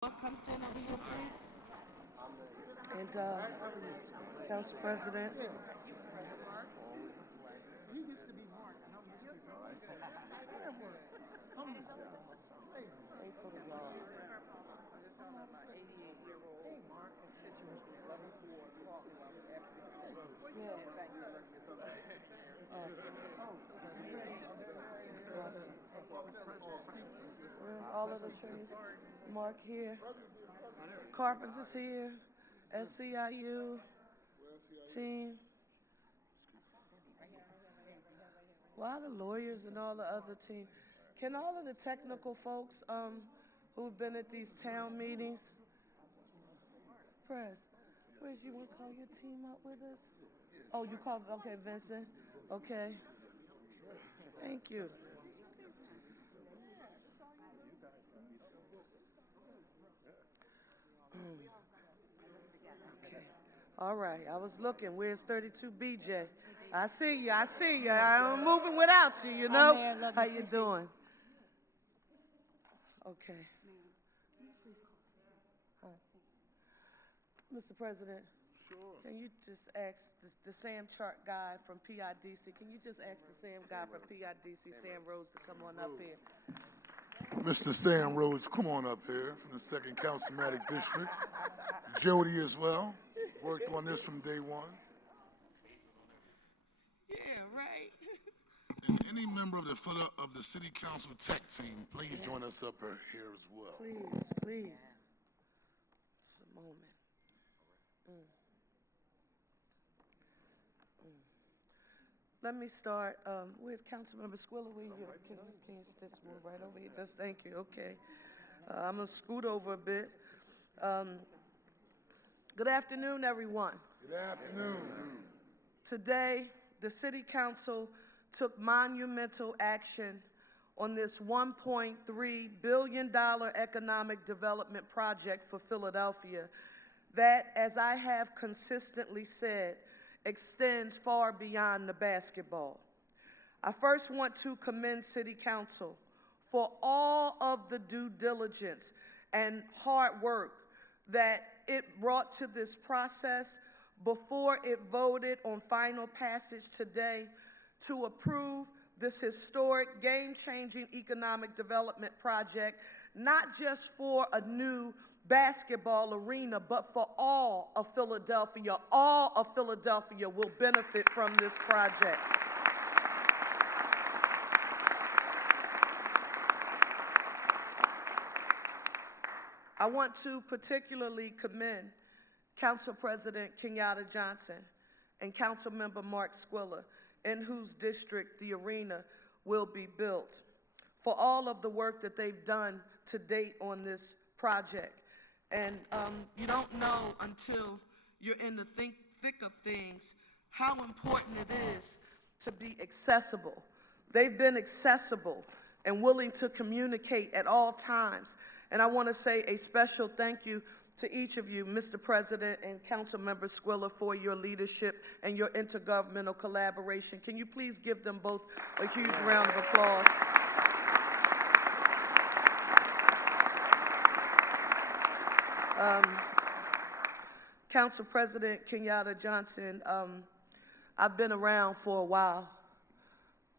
Come stand over here, please. And Council President. Awesome. Awesome. Where's all of the trees? Mark here. Carpenter's here. SCIU team. Why the lawyers and all the other team? Can all of the technical folks who've been at these town meetings, Press, where'd you want to call your team up with us? Oh, you called, okay, Vincent, okay. Thank you. Okay. All right, I was looking, where's 32 BJ? I see you, I'm moving without you, you know? How you doing? Okay. Mr. President, can you just ask the Sam Chart guy from PIDC, can you just ask the Sam guy from PIDC, Sam Rhodes, to come on up here? Mr. Sam Rhodes, come on up here from the 2nd Councilmatic District. Jody as well, worked on this from day one. Yeah, right. And any member of the City Council Tech Team, please join us up here as well. Please, please. Just a moment. Let me start. Where's Councilmember Squilla? Where you? Can you stitch move right over here? Just thank you. Okay. I'm gonna scoot over a bit. Good afternoon, everyone. Good afternoon. Today, the City Council took monumental action on this $1.3 billion economic development project for Philadelphia that, as I have consistently said, extends far beyond the basketball. I first want to commend City Council for all of the due diligence and hard work that it brought to this process before it voted on final passage today to approve this historic, game-changing economic development project, not just for a new basketball arena, but for all of Philadelphia. All of Philadelphia will benefit from this project. I want to particularly commend Council President Kenyatta Johnson and Councilmember Mark Squilla, in whose district the arena will be built, for all of the work that they've done to date on this project. And you don't know until you're in the thick of things how important it is to be accessible. They've been accessible and willing to communicate at all times. And I want to say a special thank you to each of you, Mr. President and Councilmember Squilla, for your leadership and your intergovernmental collaboration. Can you please give them both a huge round of applause? Council President Kenyatta Johnson, I've been around for a while.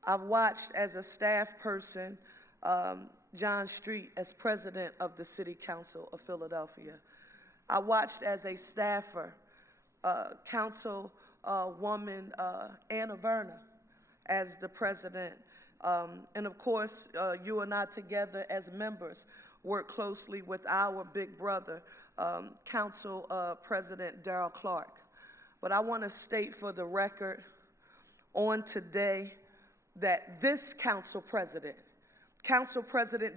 I've watched as a staff person John Street as president of the City Council of Philadelphia. I watched as a staffer Councilwoman Anna Verna as the president. And of course, you and I together as members work closely with our big brother, Council President Darrell Clarke. But I want to state for the record on today that this Council President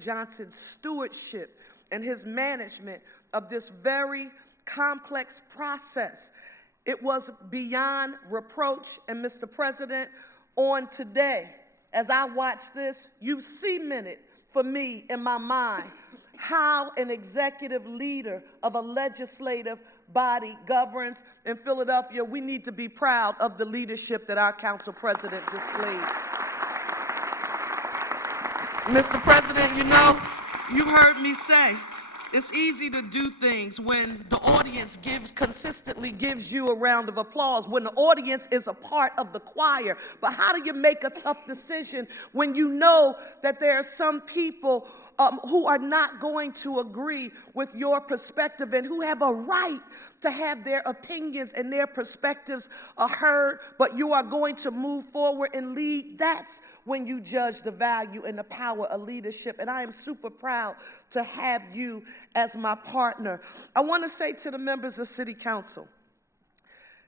Johnson's stewardship and his management of this very complex process, it was beyond reproach. And Mr. President, on today, as I watch this, you've cemented for me in my mind how an executive leader of a legislative body governs in Philadelphia. We need to be proud of the leadership that our council president displayed. Mr. President, you know, you heard me say It's easy to do things when the audience consistently gives you a round of applause, when the audience is a part of the choir. But how do you make a tough decision when you know that there are some people who are not going to agree with your perspective and who have a right to have their opinions and their perspectives heard, but you are going to move forward and lead? That's when you judge the value and the power of leadership. And I am super proud to have you as my partner. I want to say to the members of City Council,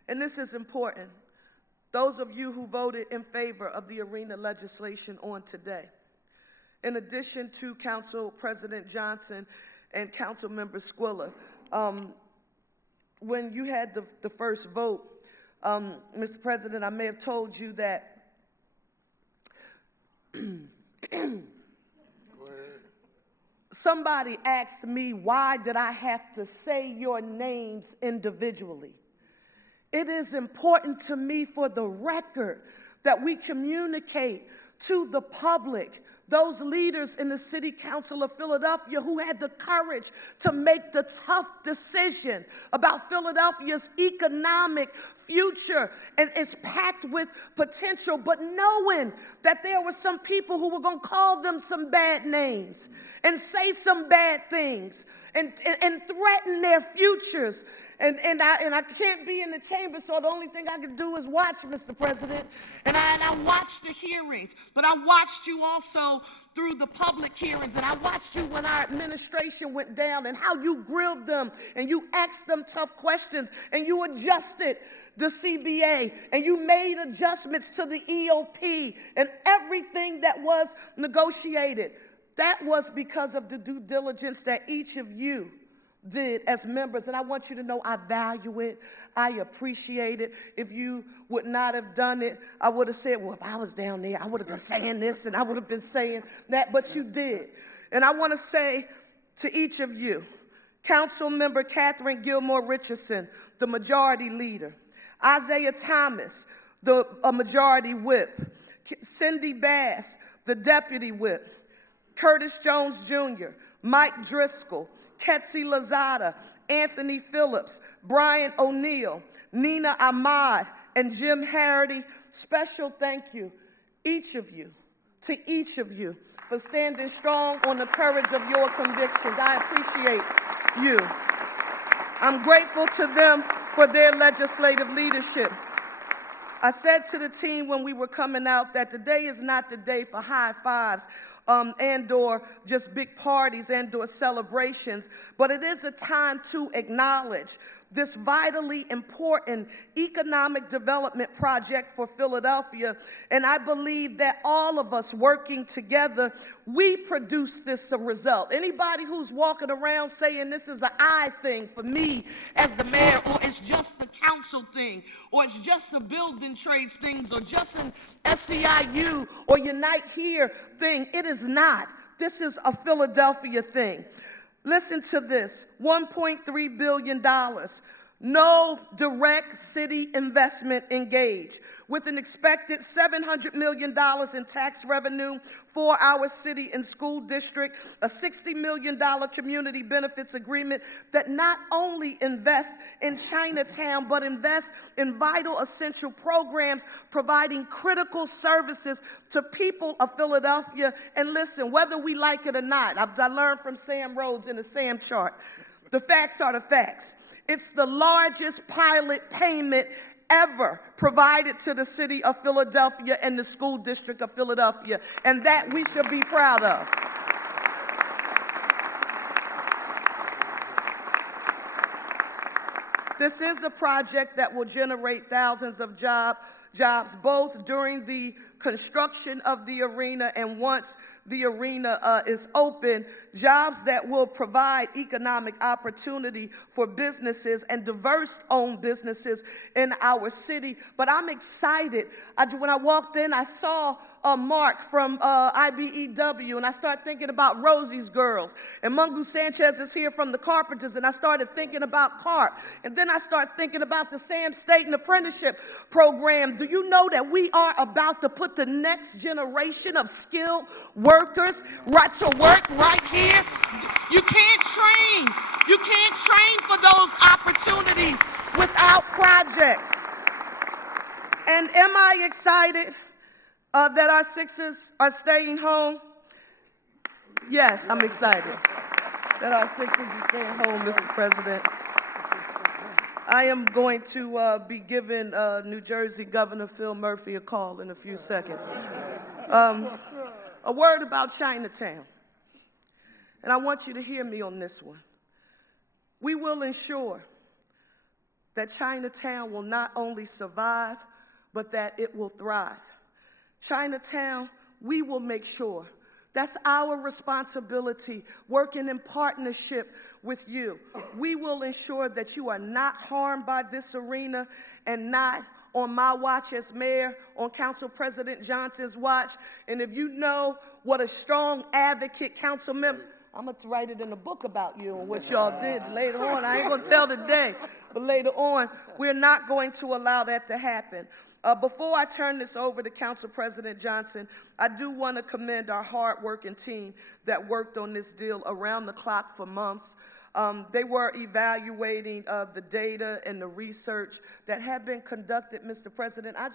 and this is important, those of you who voted in favor of the arena legislation on today, in addition to Council President Johnson and Council Member Squilla, when you had the first vote, Mr. President, I may have told you that somebody asked me, why did I have to say your names individually? It is important to me, for the record, that we communicate to the public, those leaders in the City Council of Philadelphia who had the courage to make the tough decision about Philadelphia's economic future, and it's packed with potential, but knowing that there were some people who were going to call them some bad names and say some bad things and threaten their futures. And I can't be in the chamber, so the only thing I can do is watch, Mr. President. And I watched the hearings, but I watched you also through the public hearings, and I watched you when our administration went down and how you grilled them and you asked them tough questions and you adjusted the CBA and you made adjustments to the EOP and everything that was negotiated. That was because of the due diligence that each of you did as members, and I want you to know I value it. I appreciate it. If you would not have done it, I would have said, well, if I was down there, I would have been saying this and I would have been saying that, but you did. And I want to say to each of you, Council Member Catherine Gilmore Richardson, the majority leader, Isaiah Thomas, the majority whip, Cindy Bass, the deputy whip, Curtis Jones Jr., Mike Driscoll, Ketsi Lazada, Anthony Phillips, Brian O'Neill, Nina Ahmad, and Jim Harity. Special thank you, to each of you, for standing strong on the courage of your convictions. I appreciate you. I'm grateful to them for their legislative leadership. I said to the team when we were coming out that today is not the day for high fives and or just big parties and or celebrations, but it is a time to acknowledge this vitally important economic development project for Philadelphia. And I believe that all of us working together, we produce this result. Anybody who's walking around saying this is an I thing for me as the mayor, or it's just the council thing, or it's just a building trades things, or just an SEIU or Unite Here thing, it is not. This is a Philadelphia thing. Listen to this, $1.3 billion. No direct city investment engaged, with an expected $700 million in tax revenue for our city and school district, a $60 million community benefits agreement that not only invests in Chinatown, but invests in vital essential programs providing critical services to people of Philadelphia. And listen, whether we like it or not, I learned from Sam Rhodes in the SAM chart, the facts are the facts. It's the largest pilot payment ever provided to the city of Philadelphia and the school district of Philadelphia, and that we should be proud of. This is a project that will generate thousands of jobs, both during the construction of the arena and once the arena is open, jobs that will provide economic opportunity for businesses and diverse-owned businesses in our city. But I'm excited. When I walked in, I saw Mark from IBEW, and I started thinking about Rosie's Girls. And Mungu Sanchez is here from the Carpenters, and I started thinking about Carp. And then then I start thinking about the Sam Staten Apprenticeship Program. Do you know that we are about to put the next generation of skilled workers right to work right here? You can't train. You can't train for those opportunities without projects. And am I excited that our Sixers are staying home? Yes, I'm excited that our Sixers are staying home, Mr. President. I am going to be giving New Jersey Governor Phil Murphy a call in a few seconds. A word about Chinatown. And I want you to hear me on this one. We will ensure that Chinatown will not only survive, but that it will thrive. Chinatown, we will make sure. That's our responsibility, working in partnership with you. We will ensure that you are not harmed by this arena and not on my watch as mayor, on Council President Johnson's watch. And if you know what a strong advocate council member, I'm going to write it in a book about you and what y'all did later on. I ain't going to tell today, but later on, we're not going to allow that to happen. Before I turn this over to Council President Johnson, I do want to commend our hard-working team that worked on this deal around the clock for months. They were evaluating the data and the research that had been conducted, Mr. President. We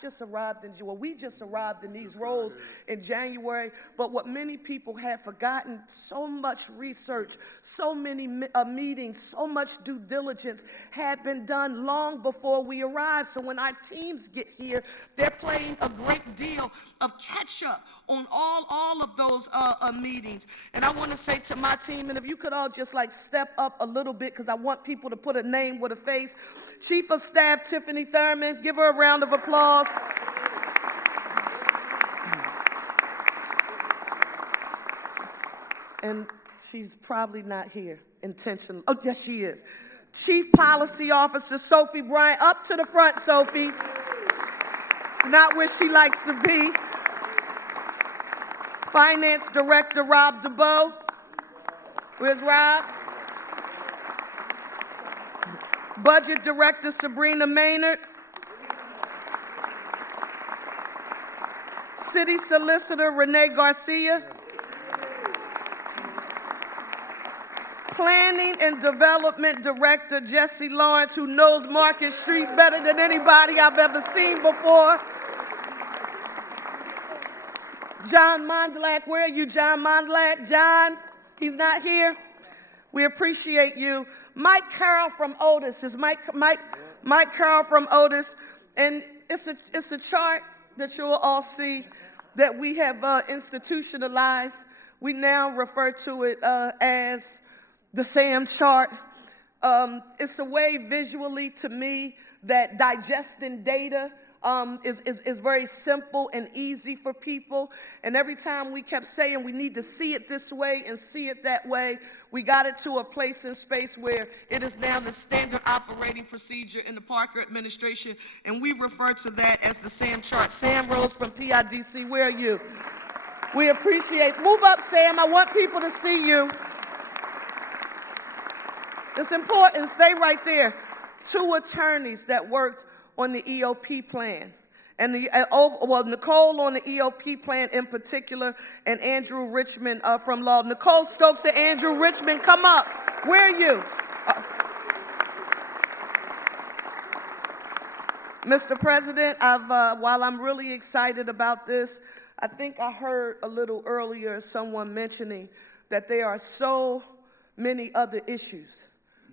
just arrived in these roles in January, but what many people had forgotten, so much research, so many meetings, so much due diligence had been done long before we arrived. So when our teams get here, they're playing a great deal of catch up on all of those meetings. And I want to say to my team, and if you could all just like step up a little bit, because I want people to put a name with a face. Chief of Staff Tiffany Thurman, give her a round of applause. And she's probably not here intentionally. Oh, yes, she is. Chief Policy Officer Sophie Bryant, up to the front, Sophie. It's not where she likes to be. Finance Director Rob DeBoe. Where's Rob? Budget Director Sabrina Maynard. City Solicitor Renee Garcia. Planning and Development Director Jesse Lawrence, who knows Market Street better than anybody I've ever seen before. John Mondlak, where are you, John Mondlak? John, he's not here. We appreciate you. Mike Carroll from Otis. Is Mike Carroll from Otis. And it's a chart that you'll all see that we have institutionalized. We now refer to it as the SAM chart. It's a way visually to me that digesting data is very simple and easy for people. And every time we kept saying we need to see it this way and see it that way, we got it to a place and space where it is now the standard operating procedure in the Parker administration, and we refer to that as the SAM chart. Sam Rhodes from PIDC, where are you? We appreciate, move up, Sam, I want people to see you. It's important, stay right there. 2 attorneys that worked on the EOP plan. And Nicole on the EOP plan in particular, and Andrew Richmond from law. Nicole Stokes and Andrew Richmond, come up. Where are you? Mr. President, while I'm really excited about this, I think I heard a little earlier someone mentioning that there are so many other issues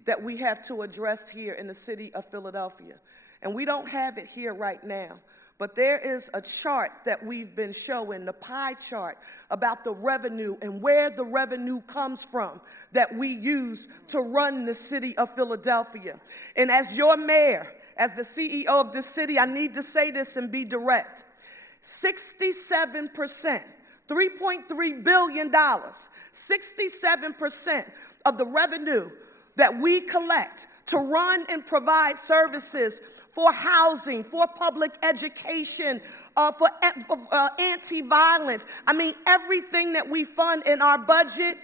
that we have to address here in the city of Philadelphia. And we don't have it here right now. But there is a chart that we've been showing, the pie chart, about the revenue and where the revenue comes from that we use to run the city of Philadelphia. And as your mayor, as the CEO of this city, I need to say this and be direct. 67%, $3.3 billion, 67% of the revenue that we collect to run and provide services for housing, for public education, for anti-violence. I mean, everything that we fund in our budget,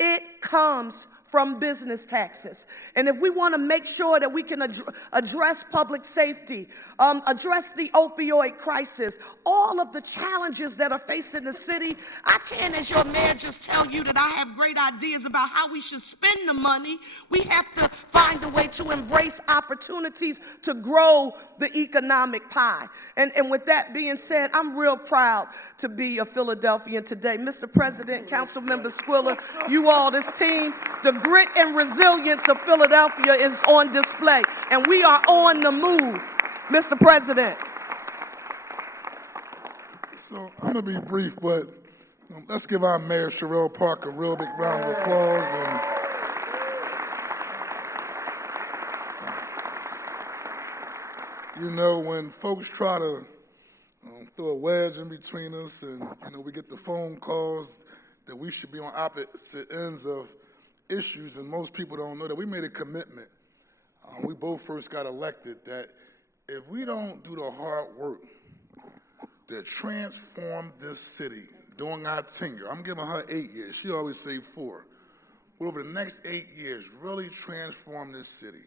it comes from from business taxes. And if we want to make sure that we can address public safety, address the opioid crisis, all of the challenges that are facing the city, I can't, as your mayor, just tell you that I have great ideas about how we should spend the money. We have to find a way to embrace opportunities to grow the economic pie. And with that being said, I'm real proud to be a Philadelphian today. Mr. President, Councilmember Squilla, you all, this team, the grit and resilience of Philadelphia is on display, and we are on the move, Mr. President. So I'm going to be brief, but let's give our Mayor Cherelle Parker a real big round of applause. And you know, when folks try to throw a wedge in between us and, we get the phone calls that we should be on opposite ends of issues, and most people don't know that we made a commitment. We both first got elected that if we don't do the hard work to transform this city during our tenure, I'm giving her 8 years, she always say 4, but over the next 8 years, really transform this city,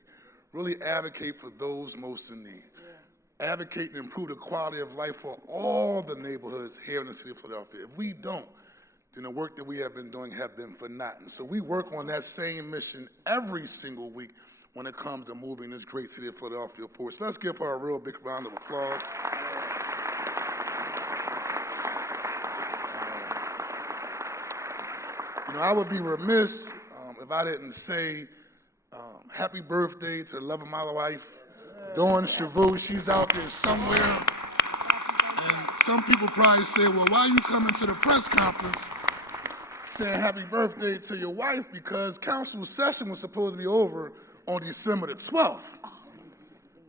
really advocate for those most in need. Advocate to improve the quality of life for all the neighborhoods here in the city of Philadelphia. If we don't, then the work that we have been doing have been for nothing. So we work on that same mission every single week when it comes to moving this great city of Philadelphia forward. So let's give her a real big round of applause. I would be remiss if I didn't say happy birthday to the love of my life, Dawn Chevaux. She's out there somewhere. And some people probably say, well, why are you coming to the press conference saying happy birthday to your wife? Because council session was supposed to be over on December the 12th.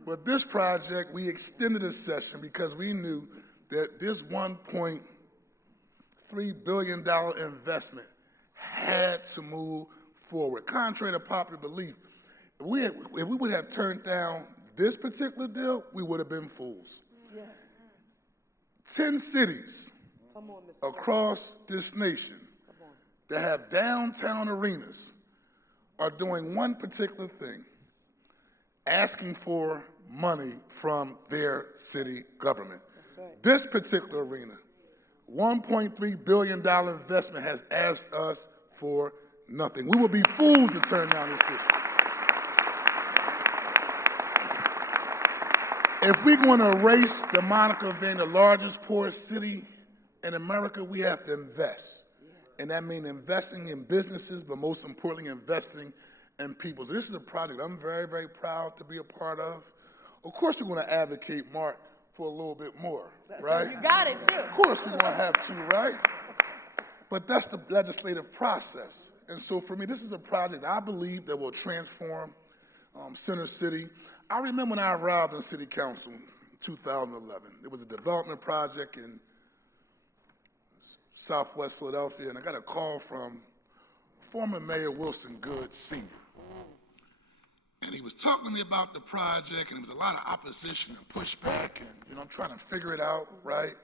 But this project, we extended the session because we knew that this $1.3 billion investment had to move forward. Contrary to popular belief, if we would have turned down this particular deal, we would have been fools. Yes. 10 cities across this nation that have downtown arenas are doing one particular thing, asking for money from their city government. Right. This particular arena, $1.3 billion investment, has asked us for nothing. We would be fools to turn down this issue. If we're going to erase the moniker of being the largest, poorest city in America, we have to invest. And that means investing in businesses, but most importantly, investing in people. So this is a project I'm very, very proud to be a part of. Of course, we're going to advocate, Mark, for a little bit more, right? You got it, too. Of course we're going to have to, right? But that's the legislative process. And so for me, this is a project I believe that will transform Center City. I remember when I arrived in City Council in 2011. It was a development project in Southwest Philadelphia, and I got a call from former Mayor Wilson Good Sr. And he was talking to me about the project, and there was a lot of opposition and pushback, and I'm trying to figure it out, right?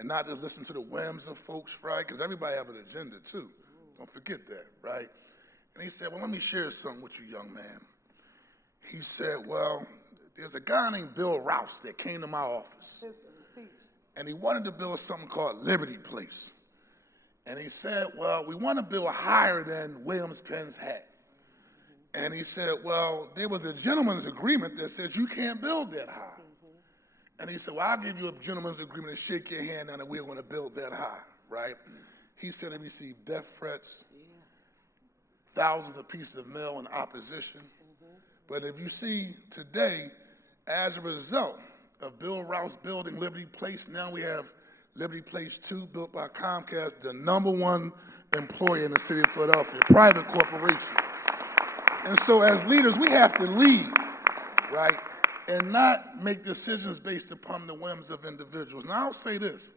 And not just listen to the whims of folks, right? Because everybody have an agenda too. Don't forget that, right? And he said, well, let me share something with you, young man. He said, well, there's a guy named Bill Rouse that came to my office, and he wanted to build something called Liberty Place. And he said, well, we want to build higher than Williams Penn's hat. And he said, well, there was a gentleman's agreement that says you can't build that high. And he said, well, I'll give you a gentleman's agreement and shake your hand down that we're going to build that high, right? He said he received death threats, thousands of pieces of mail in opposition. But if you see today, as a result of Bill Rouse building Liberty Place, now we have Liberty Place 2 built by Comcast, the #1 employer in the city of Philadelphia, a private corporation. And so as leaders, we have to lead, right? And not make decisions based upon the whims of individuals. Now I'll say this,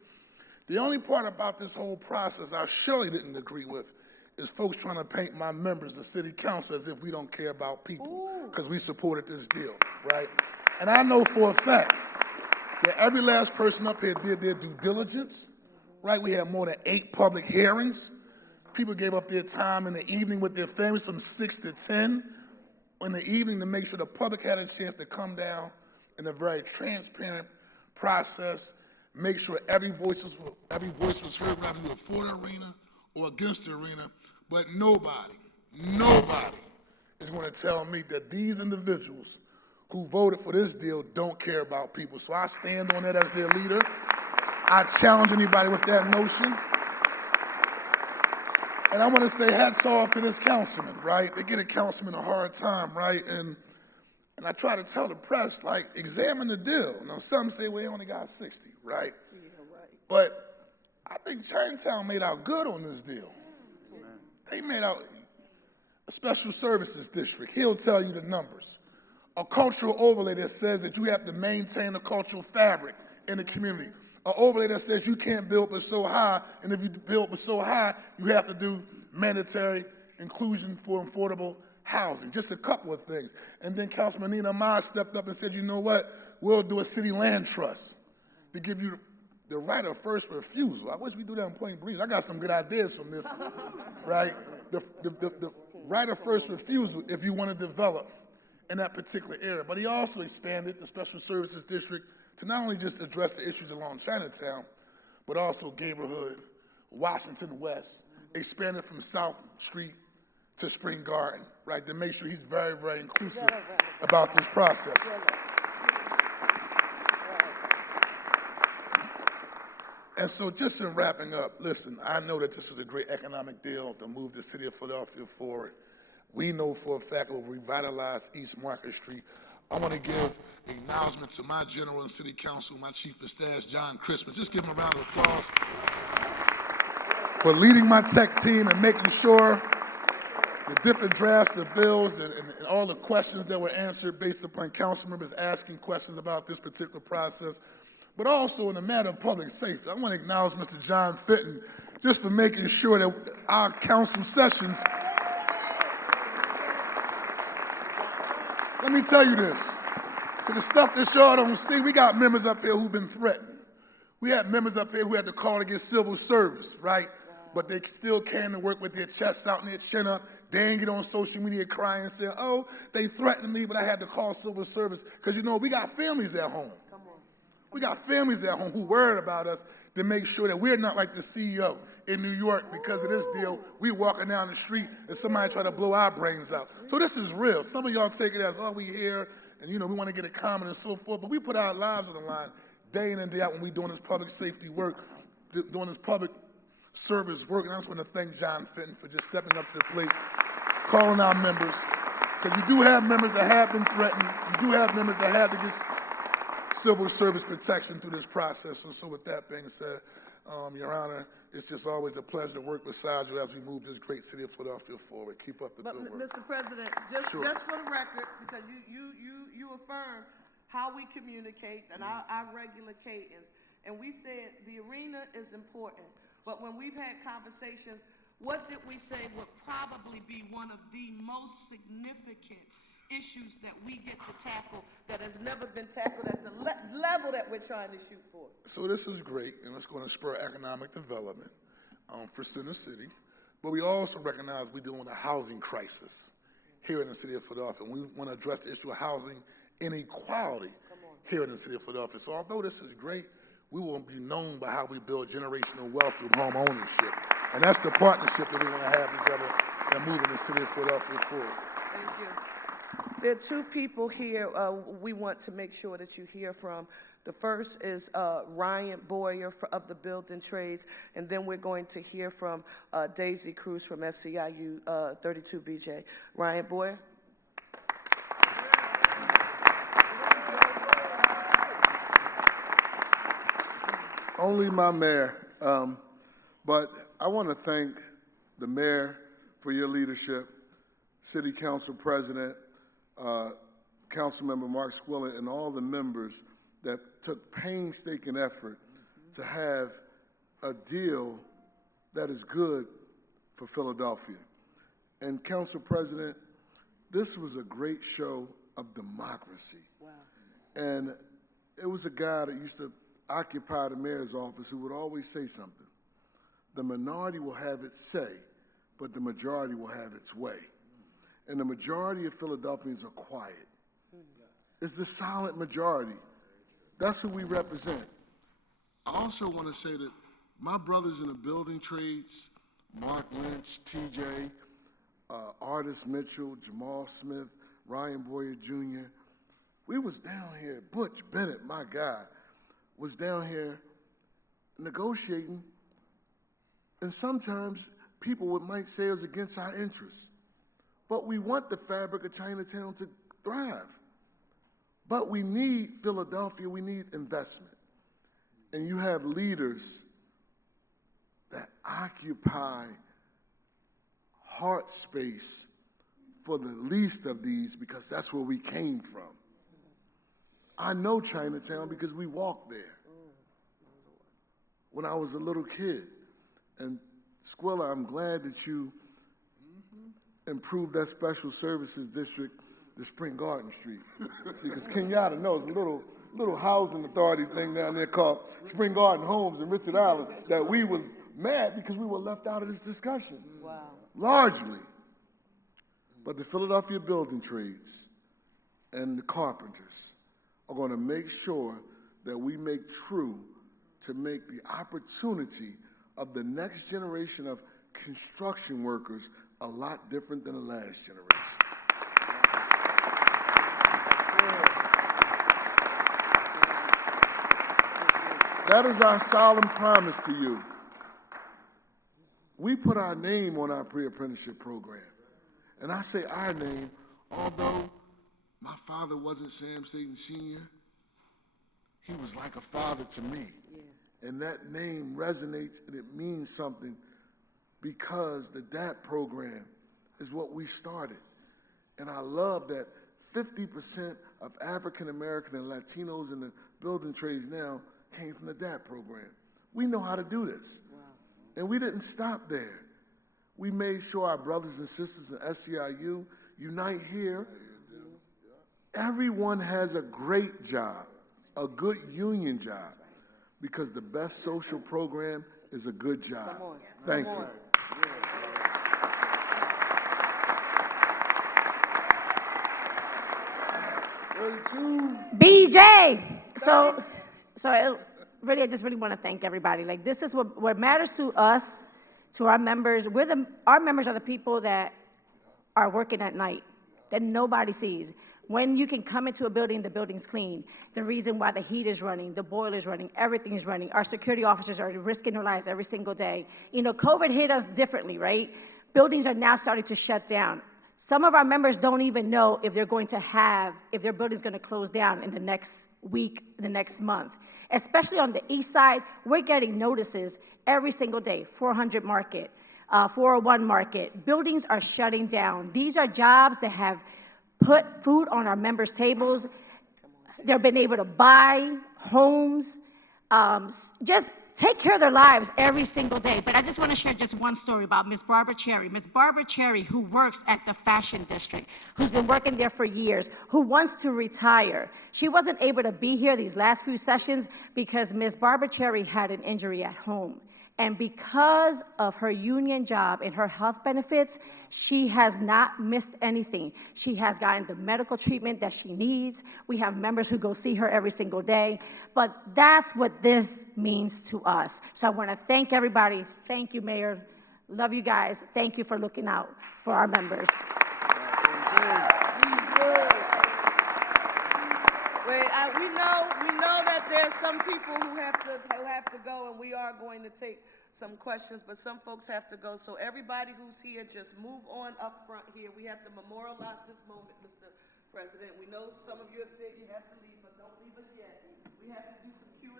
the only part about this whole process I surely didn't agree with is folks trying to paint my members of city council as if we don't care about people because we supported this deal, right? And I know for a fact that every last person up here did their due diligence, right? We had more than 8 public hearings. people gave up their time in the evening with their families from 6 to 10 in the evening to make sure the public had a chance to come down in a very transparent process, make sure every voice was heard, whether you were for the arena or against the arena. But nobody is going to tell me that these individuals who voted for this deal don't care about people. So I stand on that as their leader. I challenge anybody with that notion. And I want to say hats off to this councilman, right? They get a councilman a hard time, right? And I try to tell the press, like, examine the deal. Now, some say, well, he only got 60, right? Yeah, right. But I think Chinatown made out good on this deal. They made out a special services district. He'll tell you the numbers. A cultural overlay that says that you have to maintain the cultural fabric in the community. An overlay that says you can't build but so high, and if you build but so high, you have to do mandatory inclusion for affordable housing. Just a couple of things. And then Councilman Nina Ahmad stepped up and said, you know what, we'll do a city land trust to give you the right of first refusal. I wish we do that in Point Breeze. I got some good ideas from this, right? The right of first refusal if you want to develop in that particular area. But he also expanded the Special Services District to not only just address the issues along Chinatown, but also Gayborhood, Washington West, expanded from South Street to Spring Garden, right, to make sure he's very, very inclusive about this process. And so just in wrapping up, listen, I know that this is a great economic deal to move the city of Philadelphia forward. We know for a fact it will revitalize East Market Street. I want to give acknowledgement to my general and city council, my chief of staff, John Christmas. Just give him a round of applause for leading my tech team and making sure the different drafts of bills and all the questions that were answered based upon council members asking questions about this particular process, but also in the matter of public safety. I want to acknowledge Mr. John Fitton just for making sure that our council sessions. Let me tell you this. To the stuff that y'all don't see, we got members up here who've been threatened. We had members up here who had to call to get civil service, right? But they still came to work with their chests out and their chin up. They ain't get on social media crying and say, oh, they threatened me, but I had to call civil service. Because, you know, we got families at home. We got families at home who worried about us to make sure that we're not like the CEO in New York because of this deal. We walking down the street and somebody try to blow our brains out. So this is real. Some of y'all take it as, oh, we here and, you know, we want to get a comment and so forth. But we put our lives on the line day in and day out when we doing this public safety work, doing this public service work. And I just want to thank John Fitton for just stepping up to the plate, calling our members. Because you do have members that have been threatened. You do have members that have to get civil service protection through this process. And so with that being said, Your Honor, it's just always a pleasure to work beside you as we move this great city of Philadelphia forward. Keep up the good work. But Mr. President, just for the record, because you affirm how we communicate and our regular cadence, and we said the arena is important, but when we've had conversations, what did we say would probably be one of the most significant issues that we get to tackle that has never been tackled at the level that we're trying to shoot for? So this is great, and it's going to spur economic development for Center City. But we also recognize we're dealing with a housing crisis here in the city of Philadelphia. We want to address the issue of housing inequality here in the city of Philadelphia. So although this is great, we will be known by how we build generational wealth through home ownership. And that's the partnership that we want to have together and moving the city of Philadelphia forward. Thank you. There are two people here we want to make sure that you hear from. The first is Ryan Boyer of the Building Trades, and then we're going to hear from Daisy Cruz from SEIU 32BJ. Ryan Boyer. Only my mayor, but I want to thank the mayor for your leadership, City Council President, Councilmember Mark Squilla, and all the members that took painstaking effort to have a deal that is good for Philadelphia. And Council President, this was a great show of democracy. Wow. And it was a guy that used to occupy the mayor's office who would always say something. The minority will have its say but the majority will have its way. And the majority of Philadelphians are quiet. It's the silent majority. That's who we represent. I also want to say that my brothers in the building trades, Mark Lynch, TJ, Artis Mitchell, Jamal Smith, Ryan Boyer Jr., we was down here, Butch Bennett, my guy, was down here negotiating, and sometimes people might say it was against our interests. But we want the fabric of Chinatown to thrive. But we need Philadelphia, we need investment. And you have leaders that occupy heart space for the least of these because that's where we came from. I know Chinatown because we walked there when I was a little kid. And Squilla, I'm glad that you improved that special services district to Spring Garden Street. See, because Kenyatta knows a little housing authority thing down there called Spring Garden Homes in Richard Island that we was mad because we were left out of this discussion. Wow. Largely. But the Philadelphia building trades and the carpenters are going to make sure that we make true to make the opportunity of the next generation of construction workers a lot different than the last generation. That is our solemn promise to you. We put our name on our pre-apprenticeship program. And I say our name, although my father wasn't Sam Satan Sr., he was like a father to me. Yeah. And that name resonates and it means something because the DAP program is what we started. And I love that 50% of African American and Latinos in the building trades now came from the DAP program. We know how to do this. Wow. And we didn't stop there. We made sure our brothers and sisters in SEIU unite here. Everyone has a great job, a good union job, because the best social program is a good job. Thank you. BJ. So really, I just really want to thank everybody. Like, this is what matters to us, to our members. Our members are the people that are working at night, that nobody sees. When you can come into a building, the building's clean. The reason why the heat is running, the boiler's running, everything's running. Our security officers are risking their lives every single day. You know, COVID hit us differently, right? Buildings are now starting to shut down. Some of our members don't even know if their building's going to close down in the next week, the next month. Especially on the east side, we're getting notices every single day. 400 Market, 401 Market. Buildings are shutting down. These are jobs that have put food on our members' tables. They've been able to buy homes, just take care of their lives every single day. But I just want to share just one story about Miss Barbara Cherry. Miss Barbara Cherry, who works at the Fashion District, who's been working there for years, who wants to retire. She wasn't able to be here these last few sessions because Miss Barbara Cherry had an injury at home. And because of her union job and her health benefits, she has not missed anything. She has gotten the medical treatment that she needs. We have members who go see her every single day. But that's what this means to us. So I want to thank everybody. Thank you, Mayor. Love you guys. Thank you for looking out for our members. We know that there's some people who have to go, and we are going to take some questions, but some folks have to go. So everybody who's here, just move on up front here. We have to memorialize this moment, Mr. President. We know some of you have said you have to leave, but don't leave us yet. We have to do some Q&A.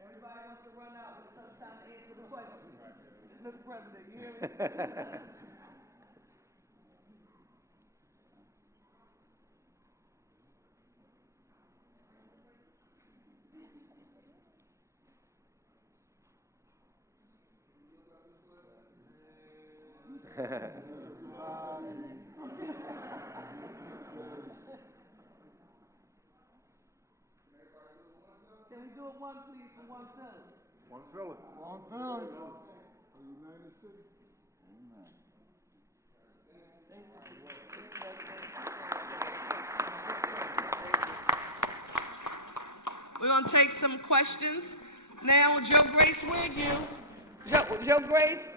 Everybody wants to run out when it comes time to answer the question. Mr. President, you hear me? Can we do it one, please, for one Philly? One Philly. One Philly. A united city. Amen. gonna take some questions. Now, Joe Grace, where are you? Joe Grace?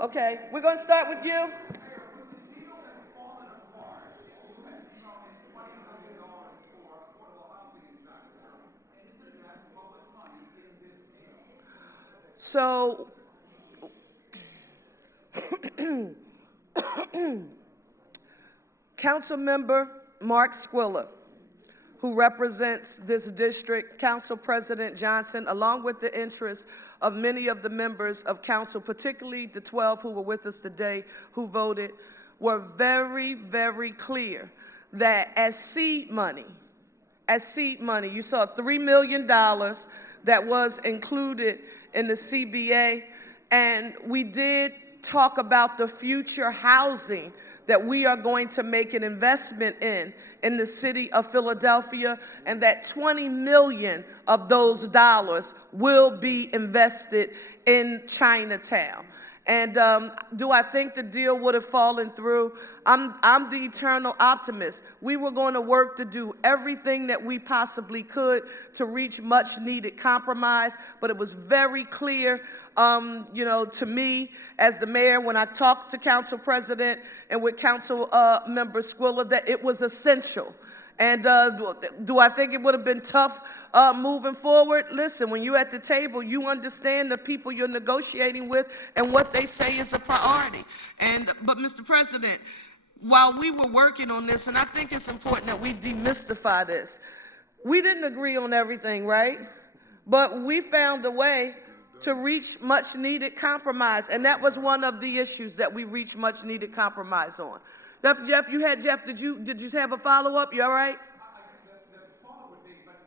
Okay, we're gonna start with you. So, Councilmember Mark Squilla, who represents this district, Council President Johnson, along with the interests of many of the members of council, particularly the 12 who were with us today who voted, were very, very clear that as seed money, you saw $3 million that was included in the CBA, and we did talk about the future housing that we are going to make an investment in the city of Philadelphia, and that 20 million of those dollars will be invested in Chinatown. And do I think the deal would have fallen through? I'm the eternal optimist. We were going to work to do everything that we possibly could to reach much needed compromise, but it was very clear, to me as the mayor when I talked to Council President and with Council Member Squilla that it was essential. And do I think it would have been tough moving forward? Listen, when you're at the table, you understand the people you're negotiating with and what they say is a priority. But Mr. President, while we were working on this, and I think it's important that we demystify this, we didn't agree on everything, right? But we found a way to reach much needed compromise, and that was one of the issues that we reached much needed compromise on. Jeff, did you have a follow-up? You all right? The follow would be, but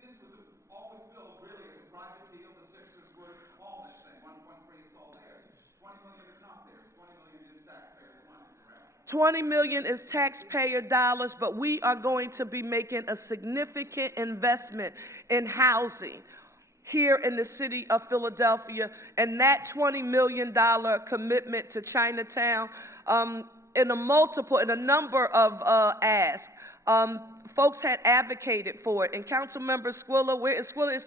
this was always billed really as a private deal. The Sixers were all this thing. 1.3, it's all theirs. 20 million is not theirs. 20 million is taxpayers' money, correct? 20 million is taxpayer dollars, but we are going to be making a significant investment in housing here in the city of Philadelphia, and that $20 million commitment to Chinatown, in a number of asks, folks had advocated for it. And Councilmember Squilla, where is Squilla?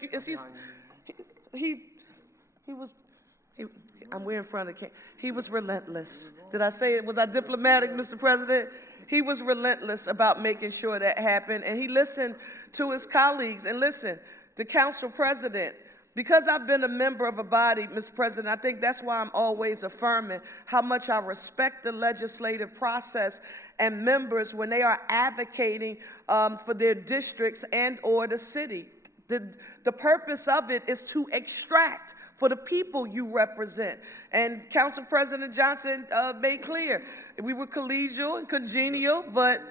We're in front of the camera. He was relentless. Did I say it? Was I diplomatic, Mr. President? He was relentless about making sure that happened, and he listened to his colleagues. And listen, the Council President, because I've been a member of a body, Mr. President, I think that's why I'm always affirming how much I respect the legislative process and members when they are advocating for their districts and or the city. The purpose of it is to extract for the people you represent. And Council President Johnson made clear we were collegial and congenial, but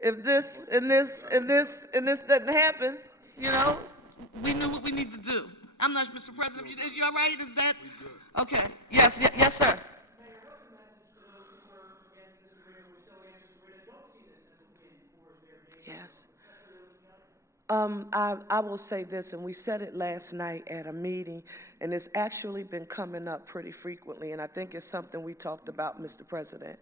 if this doesn't happen, we knew what we need to do. I'm not, Mr. President, you all right? Is that? Okay. Yes, sir. Yes. I will say this, and we said it last night at a meeting, and it's actually been coming up pretty frequently, and I think it's something we talked about, Mr. President.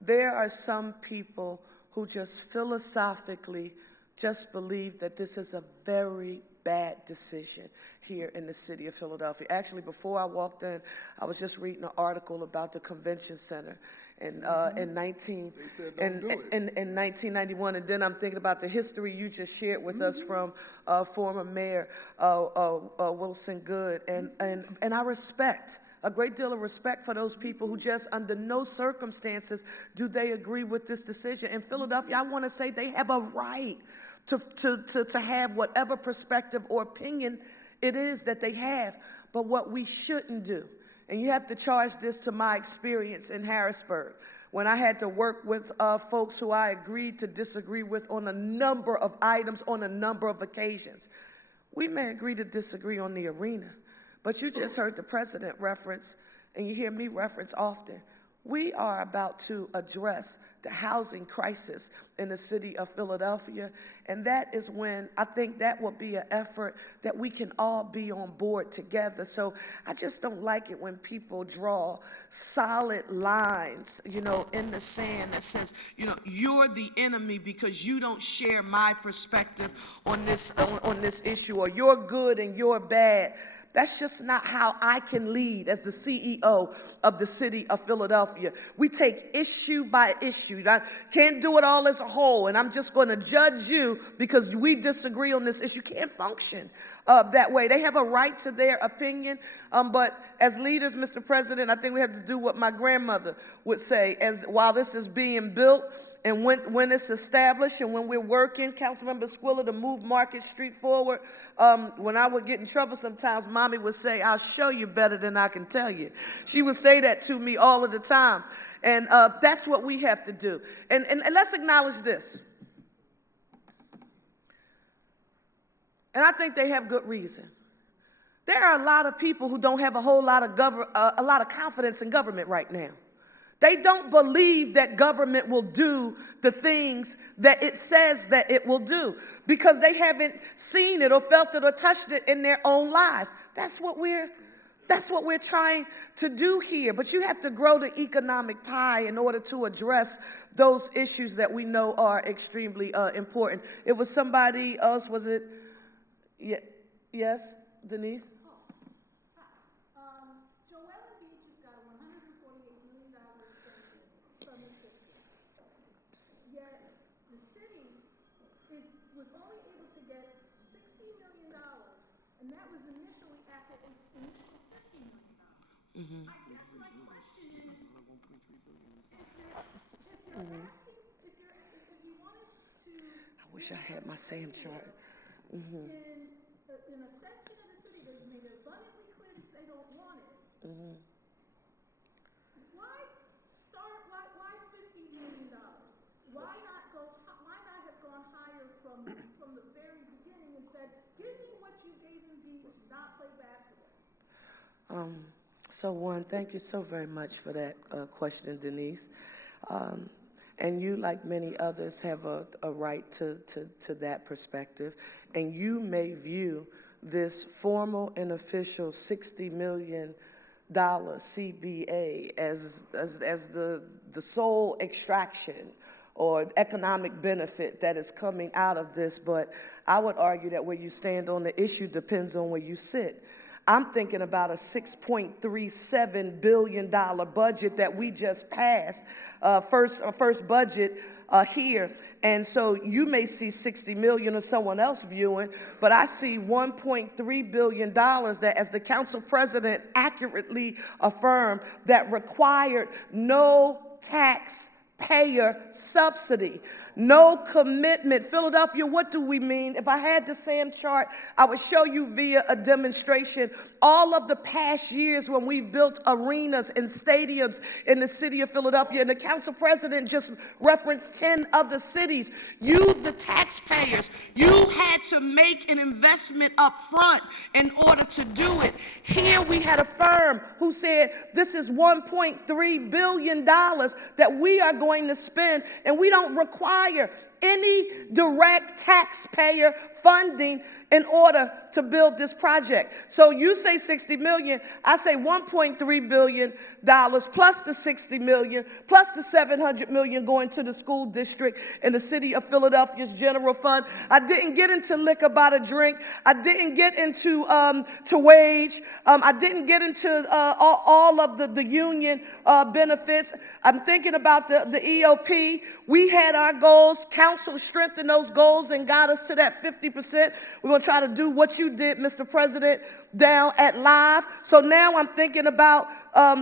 There are some people who just philosophically just believe that this is a very bad decision here in the city of Philadelphia. Actually, before I walked in, I was just reading an article about the convention center in 1991, and then I'm thinking about the history you just shared with us from former Mayor Wilson Goode, and I respect a great deal of respect for those people who just under no circumstances do they agree with this decision. In Philadelphia, I want to say they have a right to have whatever perspective or opinion it is that they have. But what we shouldn't do, and you have to charge this to my experience in Harrisburg, when I had to work with folks who I agreed to disagree with on a number of items on a number of occasions. We may agree to disagree on the arena, but you just heard the president reference, and you hear me reference often, we are about to address the housing crisis in the city of Philadelphia. And that is when I think that will be an effort that we can all be on board together. So I just don't like it when people draw solid lines, in the sand that says, you're the enemy because you don't share my perspective on this issue, or you're good and you're bad. That's just not how I can lead as the CEO of the city of Philadelphia. We take issue by issue. I can't do it all as a whole, and I'm just going to judge you because we disagree on this issue. Can't function that way. They have a right to their opinion, but as leaders, Mr. President, I think we have to do what my grandmother would say, as while this is being built, and when it's established and when we're working, Councilmember Squilla, to move Market Street forward, when I would get in trouble sometimes, Mommy would say, I'll show you better than I can tell you. She would say that to me all of the time. And that's what we have to do. And let's acknowledge this. And I think they have good reason. There are a lot of people who don't have a whole lot of confidence in government right now. They don't believe that government will do the things that it says that it will do because they haven't seen it or felt it or touched it in their own lives. That's what we're trying to do here. But you have to grow the economic pie in order to address those issues that we know are extremely important. It was somebody else, was it? Yeah, yes, Denise? Was only able to get $60 million, and that was initially after an initial $50 million. I guess my question is, if you're asking, if you wanted to, I wish I had my SAM chart. in a section of the city that has made it abundantly clear that they don't want it, why $50 million? Why not have gone higher from the very beginning and said, give me what you gave me to not play basketball? So one, thank you so very much for that question, Denise. And you, like many others, have a right to that perspective. And you may view this formal and official $60 million CBA as the sole extraction or economic benefit that is coming out of this, but I would argue that where you stand on the issue depends on where you sit. I'm thinking about a $6.37 billion budget that we just passed, first budget here. And so you may see $60 million or someone else viewing, but I see $1.3 billion that, as the council president accurately affirmed, that required no taxpayer subsidy, no commitment. Philadelphia, what do we mean? If I had the SAM chart, I would show you via a demonstration all of the past years when we've built arenas and stadiums in the city of Philadelphia. And the council president just referenced 10 of the cities. You, the taxpayers, you had to make an investment up front in order to do it. Here we had a firm who said this is $1.3 billion that we are going to spend, and we don't require any direct taxpayer funding in order to build this project. So you say $60 million, I say $1.3 billion plus the $60 million plus the $700 million going to the school district and the city of Philadelphia's general fund. I didn't get into liquor by the drink. I didn't get into to wage. I didn't get into all of the union benefits. I'm thinking about the EOP. We had our goals. Council strengthened those goals and got us to that 50%. We're going to try to do what you did, Mr. President, down at Live. So now I'm thinking about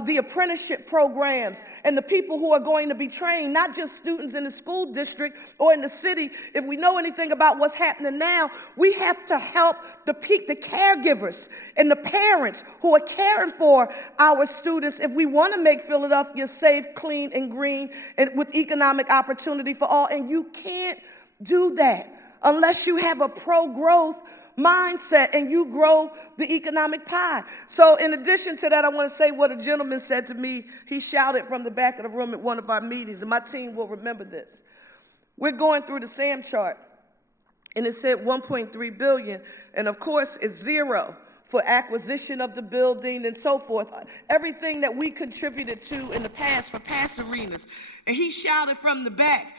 the apprenticeship programs and the people who are going to be trained, not just students in the school district or in the city. If we know anything about what's happening now, we have to help the caregivers and the parents who are caring for our students if we want to make Philadelphia safe, clean, and green, and with economic opportunity for all. And you can't do that unless you have a pro-growth mindset, and you grow the economic pie. So in addition to that, I want to say what a gentleman said to me. He shouted from the back of the room at one of our meetings, and my team will remember this. We're going through the SAM chart, and it said 1.3 billion, and of course it's zero for acquisition of the building and so forth, everything that we contributed to in the past for past arenas. And he shouted from the back,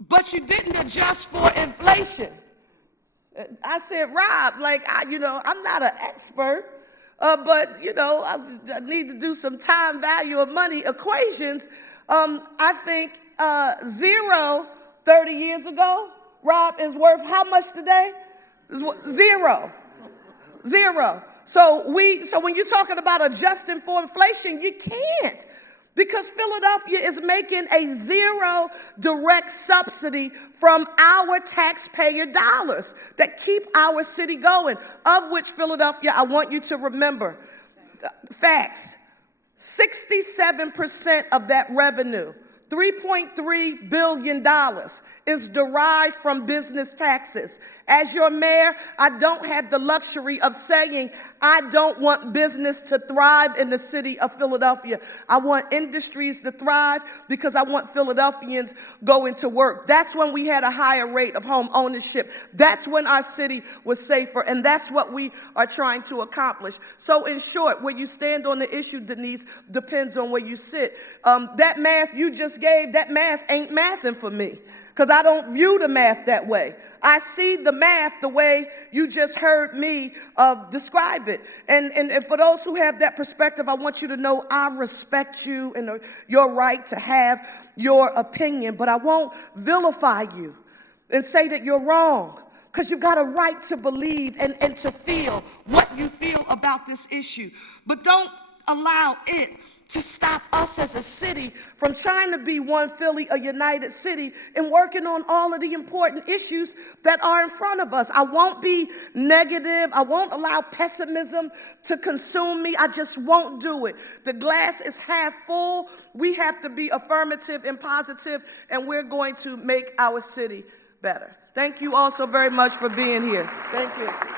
but you didn't adjust for inflation. I said, Rob, I'm not an expert, but, I need to do some time value of money equations. I think zero 30 years ago, Rob, is worth how much today? Zero. Zero. So when you're talking about adjusting for inflation, you can't. Because Philadelphia is making a zero direct subsidy from our taxpayer dollars that keep our city going, of which Philadelphia, I want you to remember, facts, 67% of that revenue, $3.3 billion, is derived from business taxes. As your mayor, I don't have the luxury of saying I don't want business to thrive in the city of Philadelphia. I want industries to thrive because I want Philadelphians going to work. That's when we had a higher rate of home ownership. That's when our city was safer, and that's what we are trying to accomplish. So in short, where you stand on the issue, Denise, depends on where you sit. That math you just gave, that math ain't mathing for me, because I don't view the math that way. I see the math the way you just heard me describe it. And for those who have that perspective, I want you to know I respect you and your right to have your opinion, but I won't vilify you and say that you're wrong, because you've got a right to believe and to feel what you feel about this issue. But don't allow it to stop us as a city from trying to be one Philly, a united city, and working on all of the important issues that are in front of us. I won't be negative. I won't allow pessimism to consume me. I just won't do it. The glass is half full. We have to be affirmative and positive, and we're going to make our city better. Thank you all so very much for being here. Thank you.